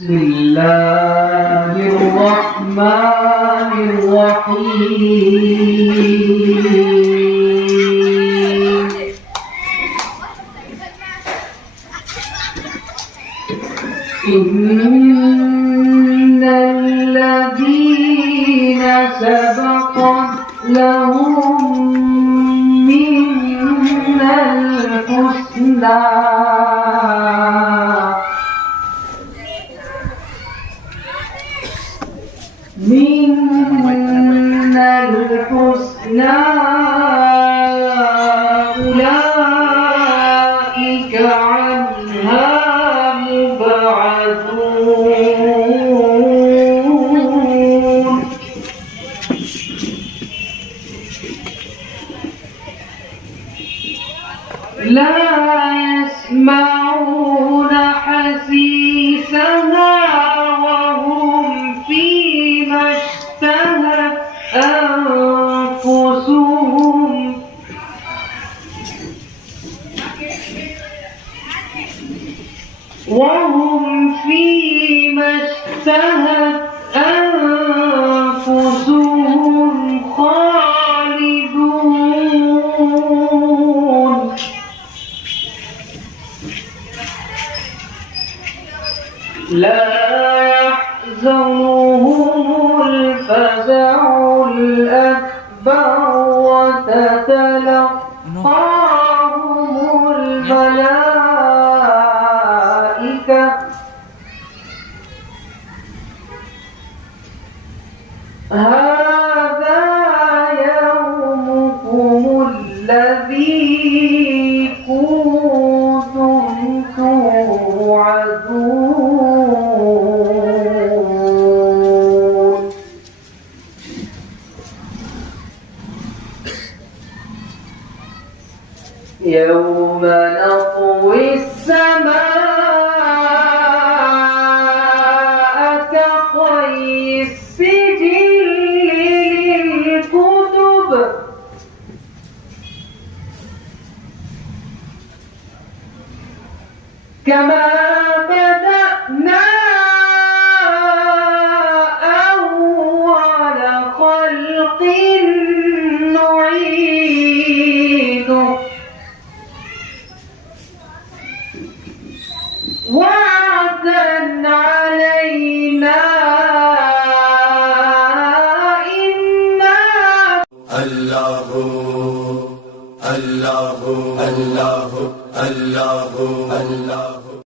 بسم الله الرحمن الرحيم إن الذين سبقت لهم منا الحسنى أولئك عنها مبعدون لا يسمعون حسيسها وهم فيما اشتهت أنفسهم خالدون لا يحزنهم الفزع الأكبر وتتلقاهم الملائكة هذا يومكم الذي كنتم توعدون يوم نطوي السماء كطي السجل للكتب كما بدأنا أول خلق نعيده وعدا علينا إنا الله الله الله الله الله